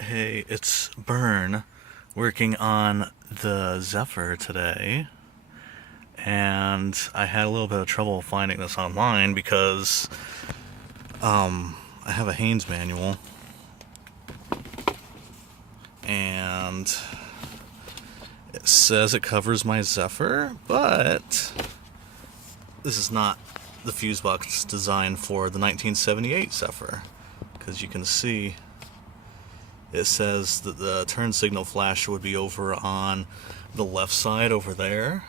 Hey, it's Byrne working on the Zephyr today, and I had a little bit of trouble finding this online because I have a Haynes manual, and it says it covers my Zephyr, but this is not the fuse box designed for the 1978 Zephyr, because you can see it says that the turn signal flash would be over on the left side over there,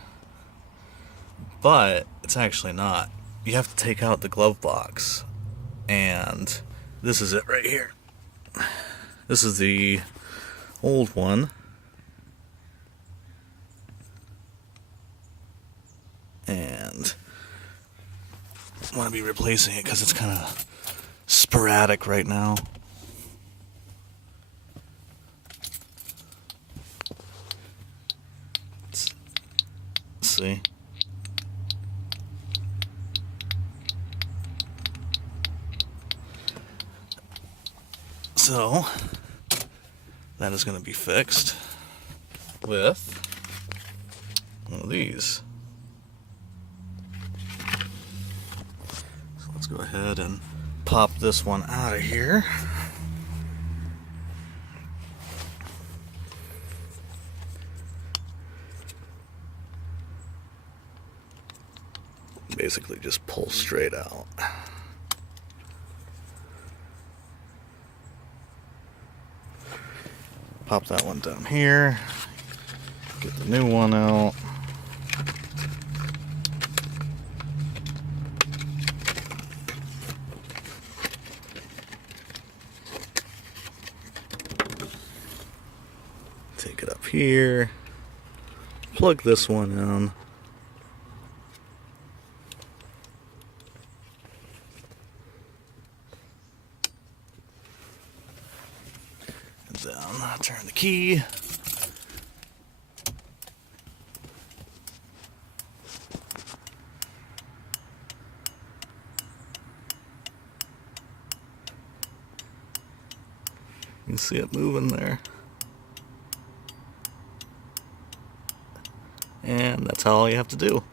but it's actually not. You have to take out the glove box, and this is it right here. This is the old one, and I want to be replacing it because it's kind of sporadic right now. See? So, that is going to be fixed with one of these. So let's go ahead and pop this one out of here. Basically just pull straight out. Pop that one down here. Get the new one out. Take it up here. Plug this one in. And then turn the key. You can see it moving there. And that's all you have to do.